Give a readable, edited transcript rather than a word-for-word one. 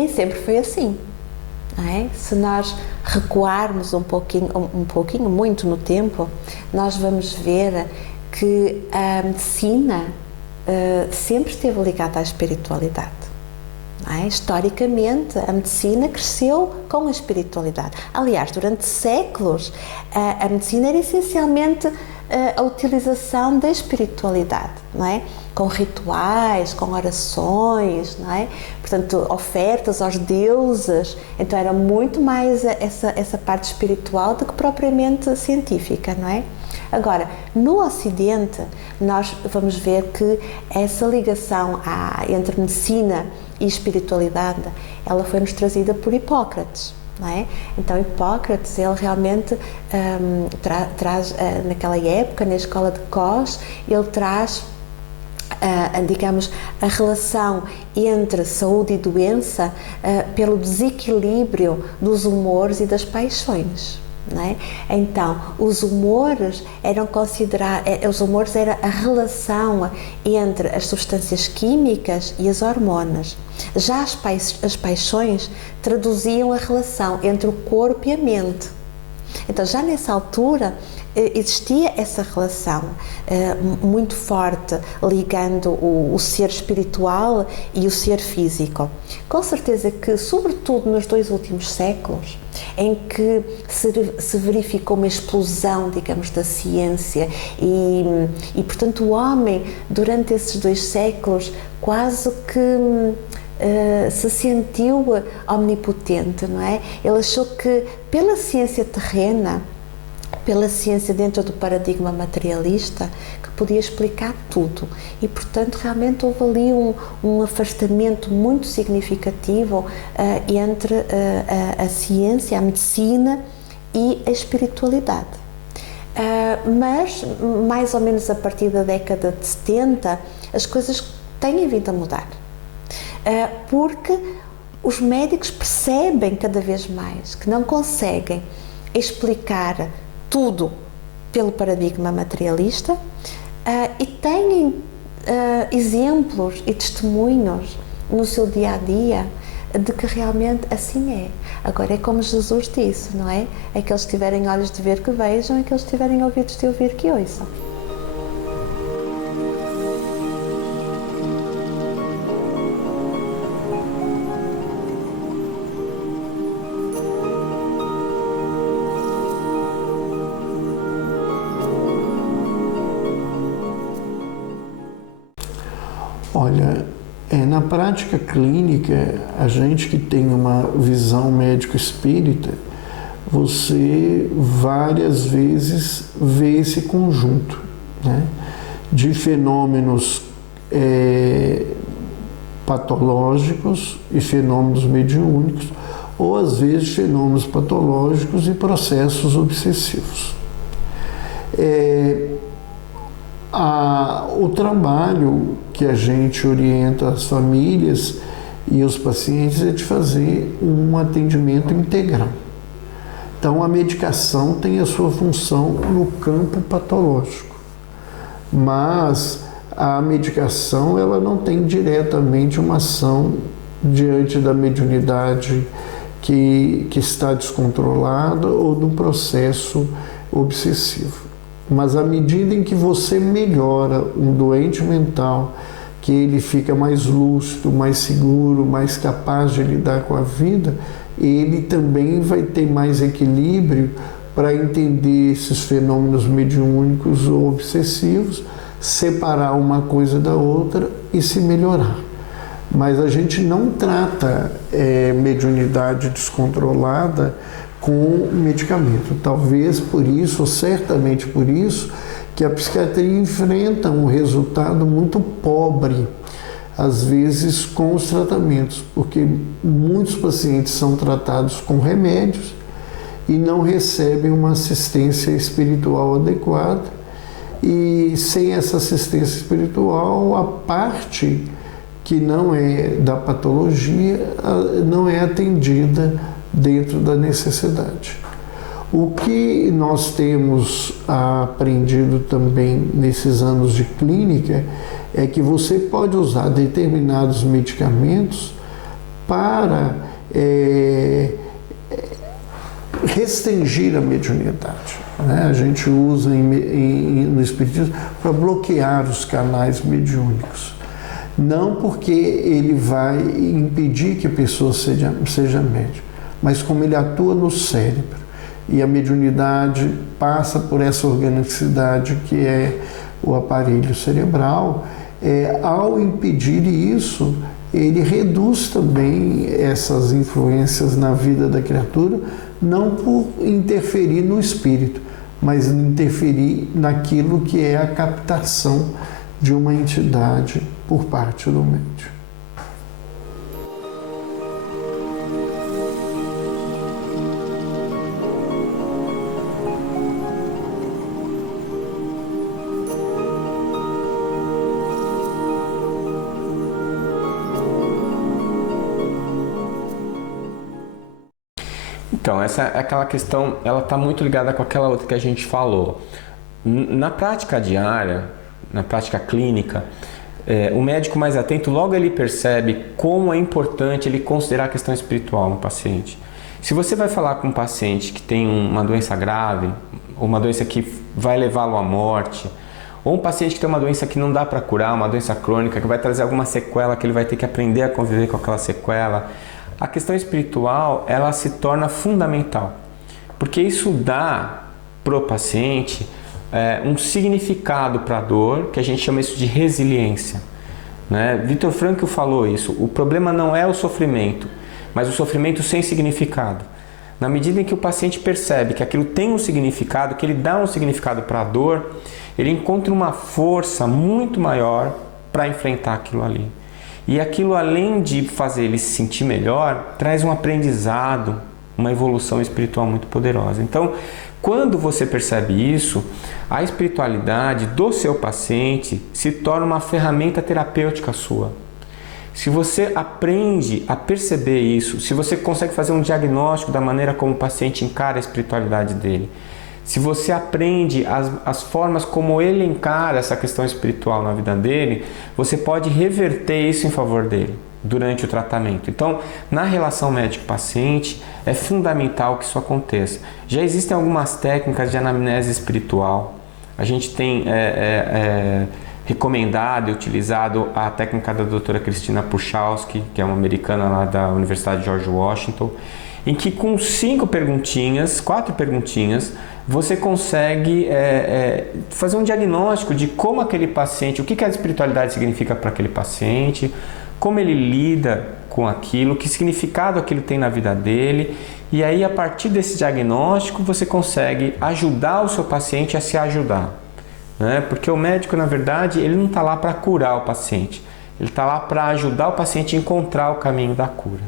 Nem sempre foi assim. Não é? Se nós recuarmos um pouquinho, muito no tempo, nós vamos ver que a medicina sempre esteve ligada à espiritualidade. Não é? Historicamente, a medicina cresceu com a espiritualidade. Aliás, durante séculos, a medicina era essencialmente a utilização da espiritualidade, não é? Com rituais, com orações, não é? Portanto, ofertas aos deuses. Então era muito mais essa parte espiritual do que propriamente científica, não é? Agora, no Ocidente, nós vamos ver que essa ligação entre medicina e espiritualidade, ela foi-nos trazida por Hipócrates. Não é? Então Hipócrates, ele realmente traz, naquela época, na escola de Cos, ele traz, digamos, a relação entre saúde e doença pelo desequilíbrio dos humores e das paixões. Não é? Então, os humores eram era a relação entre as substâncias químicas e as hormonas. Já as paixões traduziam a relação entre o corpo e a mente. Então, já nessa altura, existia essa relação muito forte, ligando o ser espiritual e o ser físico. Com certeza que, sobretudo nos 2 últimos séculos, em que se verificou uma explosão, digamos, da ciência e portanto, o homem, durante esses 2 séculos, quase que se sentiu omnipotente, não é? Ele achou que, pela ciência terrena, pela ciência dentro do paradigma materialista, que podia explicar tudo. E, portanto, realmente houve ali um afastamento muito significativo entre a ciência, a medicina e a espiritualidade. Mas, mais ou menos a partir da década de 70, as coisas têm vindo a mudar. Porque os médicos percebem cada vez mais que não conseguem explicar tudo pelo paradigma materialista e têm exemplos e testemunhos no seu dia-a-dia de que realmente assim é. Agora é como Jesus disse, não é? Aqueles que tiverem olhos de ver que vejam, e aqueles que tiverem ouvidos de ouvir que ouçam. Olha, na prática clínica, a gente que tem uma visão médico-espírita, você várias vezes vê esse conjunto, né, de fenômenos patológicos e fenômenos mediúnicos, ou às vezes fenômenos patológicos e processos obsessivos. O trabalho que a gente orienta as famílias e os pacientes é de fazer um atendimento integral. Então, a medicação tem a sua função no campo patológico, mas a medicação ela não tem diretamente uma ação diante da mediunidade que está descontrolada ou do processo obsessivo. Mas à medida em que você melhora um doente mental, que ele fica mais lúcido, mais seguro, mais capaz de lidar com a vida, ele também vai ter mais equilíbrio para entender esses fenômenos mediúnicos ou obsessivos, separar uma coisa da outra e se melhorar. Mas a gente não trata mediunidade descontrolada com medicamento. Talvez por isso, ou certamente por isso, que a psiquiatria enfrenta um resultado muito pobre, às vezes com os tratamentos, porque muitos pacientes são tratados com remédios e não recebem uma assistência espiritual adequada, e sem essa assistência espiritual, a parte que não é da patologia não é atendida dentro da necessidade. O que nós temos aprendido também nesses anos de clínica é que você pode usar determinados medicamentos para restringir a mediunidade, né? A gente usa no Espiritismo para bloquear os canais mediúnicos. Não porque ele vai impedir que a pessoa seja médium, mas como ele atua no cérebro. E a mediunidade passa por essa organicidade que é o aparelho cerebral. Ao impedir isso, ele reduz também essas influências na vida da criatura, não por interferir no espírito, mas interferir naquilo que é a captação de uma entidade por parte do médium. Então, essa é aquela questão, ela está muito ligada com aquela outra que a gente falou. Na prática diária, na prática clínica, o médico mais atento, logo ele percebe como é importante ele considerar a questão espiritual no paciente. Se você vai falar com um paciente que tem uma doença grave, ou uma doença que vai levá-lo à morte, ou um paciente que tem uma doença que não dá para curar, uma doença crônica, que vai trazer alguma sequela, que ele vai ter que aprender a conviver com aquela sequela, a questão espiritual, ela se torna fundamental, porque isso dá para o paciente um significado para a dor, que a gente chama isso de resiliência, né? Viktor Frankl falou isso, o problema não é o sofrimento, mas o sofrimento sem significado. Na medida em que o paciente percebe que aquilo tem um significado, que ele dá um significado para a dor, ele encontra uma força muito maior para enfrentar aquilo ali. E aquilo, além de fazer ele se sentir melhor, traz um aprendizado, uma evolução espiritual muito poderosa. Então, quando você percebe isso, a espiritualidade do seu paciente se torna uma ferramenta terapêutica sua. Se você aprende a perceber isso, se você consegue fazer um diagnóstico da maneira como o paciente encara a espiritualidade dele, se você aprende as formas como ele encara essa questão espiritual na vida dele, você pode reverter isso em favor dele durante o tratamento. Então, na relação médico-paciente, é fundamental que isso aconteça. Já existem algumas técnicas de anamnese espiritual. A gente tem recomendado e utilizado a técnica da doutora Cristina Puchalski, que é uma americana lá da Universidade George Washington, em que com 4 perguntinhas, você consegue fazer um diagnóstico de como aquele paciente, o que a espiritualidade significa para aquele paciente, como ele lida com aquilo, que significado aquilo tem na vida dele, e aí a partir desse diagnóstico você consegue ajudar o seu paciente a se ajudar, né? Porque o médico, na verdade, ele não está lá para curar o paciente, ele está lá para ajudar o paciente a encontrar o caminho da cura.